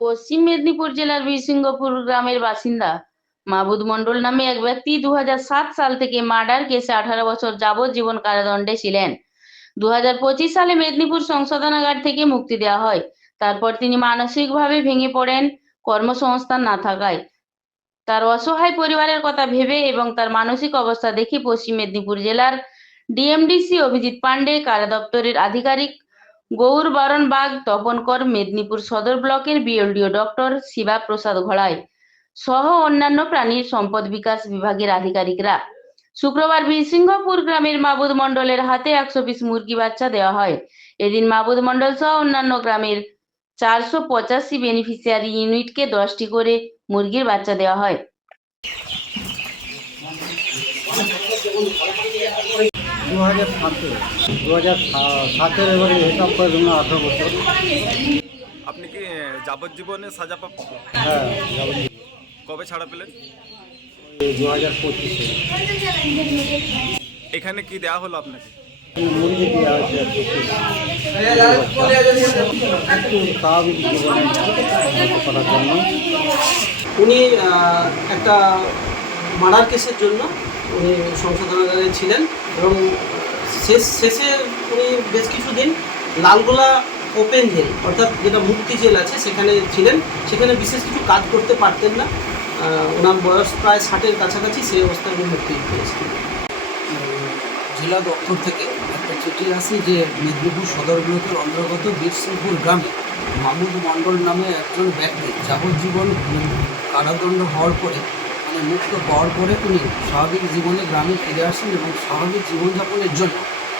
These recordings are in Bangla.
পশ্চিম মেদিনীপুর জেলার বীরসিংহপুর গ্রামের বাসিন্দা মাহবুদ মন্ডল নামে এক ব্যক্তি দু হাজার সাত সাল থেকে মার্ডার কেসে আঠারো বছর যাবজ্জীবন কারাদণ্ডে ছিলেন। দু হাজার পঁচিশ সালে মেদিনীপুর সংশোধনাগার থেকে মুক্তি দেওয়া হয়। তারপর তিনি মানসিকভাবে ভেঙে পড়েন, কর্মসংস্থান না থাকায়। তার অসহায় পরিবারের কথা ভেবে এবং তার মানসিক অবস্থা দেখে পশ্চিম মেদিনীপুর জেলার ডিএমডিসি অভিজিৎ পান্ডে কারা দপ্তরের আধিকারিক গৌর বরণ বাগ তপন কর মেদিনীপুর সদর ব্লকের বিএলডিও ডক্টর শিবা প্রসাদ ঘড়াই সহ অন্যান্য প্রাণীর সম্পদ বিকাশ বিভাগের আধিকারিকরা। শুক্রবার বীরসিংহপুর গ্রামের মাবুদ মণ্ডলের হাতে একশো পিস মুরগি বাচ্চা দেওয়া হয়। এদিন মাবুদ মণ্ডল সহ অন্যান্য গ্রামের চারশো পঁচাশি বেনিফিশিয়ারি ইউনিটকে দশটি করে মুরগির বাচ্চা দেওয়া হয়। দু হাজার সাতে দু হাজার সাতের এবারে হিসাব করে ধরুন আঠেরো বছর। আপনি কি যাবজ্জীবনে সাজা প্রাপ্ত হ্যাঁ যাবতীয় কবে ছাড়া পেলেন? দু হাজার পঁচিশে। এখানে কি দেওয়া হলো আপনাকে? মুরগি দেওয়া হয়েছে একটু স্বাভাবিক জীবনে করার জন্য। উনি একটা মার্ডার কেসের জন্য উনি সংশোধনাগারে ছিলেন এবং শেষ, শেষে উনি বেশ কিছুদিন লালগোলা ওপেন জেল, অর্থাৎ যেটা মুক্তি জেল আছে, সেখানে ছিলেন। সেখানে বিশেষ কিছু কাজ করতে পারতেন না। ওনার বয়স প্রায় ষাটের কাছাকাছি, সেই অবস্থায় উনি মুক্তি পেয়েছিলেন। জেলা দপ্তর থেকে একটা চিঠি আসে যে, মেদিনীপুর সদর ব্লকের অন্তর্গত বীরসিংপুর গ্রামে মাহমুদ মণ্ডল নামে একজন ব্যক্তি যাবজ্জীবন কারাদণ্ড হওয়ার পরে মানে মুক্ত পাওয়ার পরে উনি স্বাভাবিক জীবনে গ্রামে ফিরে আসেন এবং স্বাভাবিক জীবনযাপনের জন্য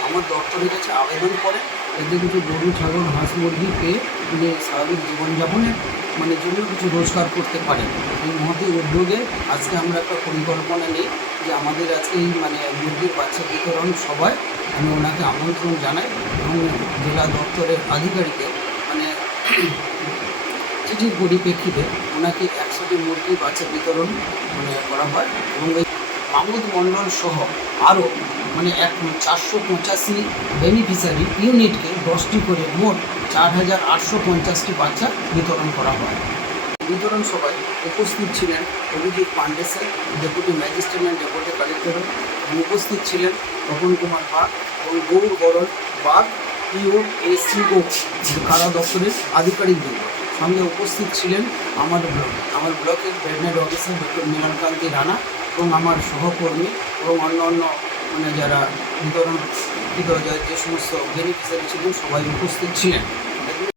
আমার দপ্তরের কাছে আবেদন করেন এদের কিছু গরু, ছাগল, হাঁস, মুরগি পেয়ে উনি স্বাভাবিক জীবনযাপনের মানে জন্য কিছু রোজগার করতে পারেন। এই মহতি উদ্যোগে আজকে আমরা একটা পরিকল্পনা নিই যে আমাদের আজকে এই মানে মুরগির বাচ্চা বিতরণ সবাই আমি ওনাকে আমন্ত্রণ জানাই এবং জেলা দপ্তরের আধিকারিকের মানে চিঠির পরিপ্রেক্ষিতে ওনাকে একশোটি মুরগি বাচ্চা বিতরণ মানে করা হয় এবং এই মাহমুদ মণ্ডল সহ আরও মানে এক চারশো পঁচাশি বেনিফিশিয়ারি ইউনিটকে দশটি করে মোট চার হাজার আটশো পঞ্চাশটি বাচ্চা বিতরণ করা হয়। বিতরণ সভায় উপস্থিত ছিলেন Abhijit Pandey sir, deputy magistrate and deputy collector উপস্থিত ছিলেন তপন কুমার বাগ এবং গৌর বরণ বাগ পিও এসিও কারা দপ্তরের আধিকারিকবৃন্দ সঙ্গে উপস্থিত ছিলেন আমার ব্লক আমার ব্লকের banner officer doctor Milankanti Rana এবং আমার সহকর্মী এবং অন্য অন্য মানে যারা বিতরণ যে সমস্ত বেনিফিসারি ছিলেন, সবাই উপস্থিত ছিলেন।